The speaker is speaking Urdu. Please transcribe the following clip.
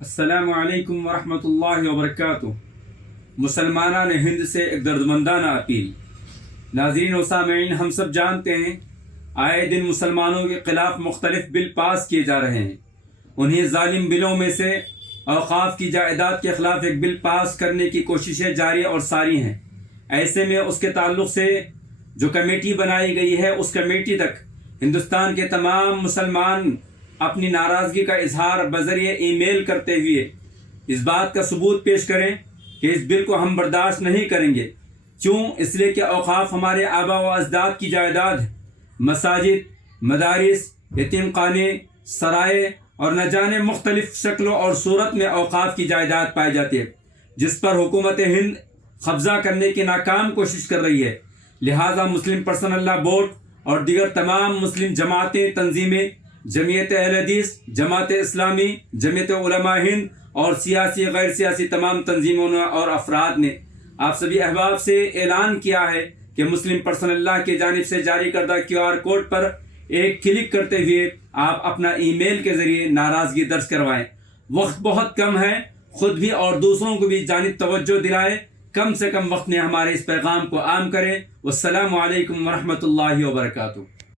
السلام علیکم ورحمۃ اللہ وبرکاتہ۔ مسلمانان ہند سے ایک دردمندانہ اپیل۔ ناظرین و سامعین، ہم سب جانتے ہیں آئے دن مسلمانوں کے خلاف مختلف بل پاس کیے جا رہے ہیں۔ انہیں ظالم بلوں میں سے اوقاف کی جائیداد کے خلاف ایک بل پاس کرنے کی کوششیں جاری اور ساری ہیں۔ ایسے میں اس کے تعلق سے جو کمیٹی بنائی گئی ہے، اس کمیٹی تک ہندوستان کے تمام مسلمان اپنی ناراضگی کا اظہار بذریعہ ای میل کرتے ہوئے اس بات کا ثبوت پیش کریں کہ اس بل کو ہم برداشت نہیں کریں گے۔ کیوں؟ اس لیے کہ اوقاف ہمارے آبا و اجداد کی جائیداد ہے۔ مساجد، مدارس، یتیم خانے، سرائے اور نہ جانے مختلف شکلوں اور صورت میں اوقاف کی جائیداد پائی جاتی ہے، جس پر حکومت ہند قبضہ کرنے کی ناکام کوشش کر رہی ہے۔ لہٰذا مسلم پرسنل لا بورڈ اور دیگر تمام مسلم جماعتیں، تنظیمیں، جمعیت اہل حدیث، جماعت اسلامی، جمعیت علماء ہند اور سیاسی غیر سیاسی تمام تنظیموں اور افراد نے آپ سبھی احباب سے اعلان کیا ہے کہ مسلم پرسنل لا کی جانب سے جاری کردہ QR کوڈ پر ایک کلک کرتے ہوئے آپ اپنا ای میل کے ذریعے ناراضگی درج کروائیں۔ وقت بہت کم ہے، خود بھی اور دوسروں کو بھی جانب توجہ دلائیں۔ کم سے کم وقت میں ہمارے اس پیغام کو عام کریں۔ والسلام علیکم ورحمۃ اللہ وبرکاتہ۔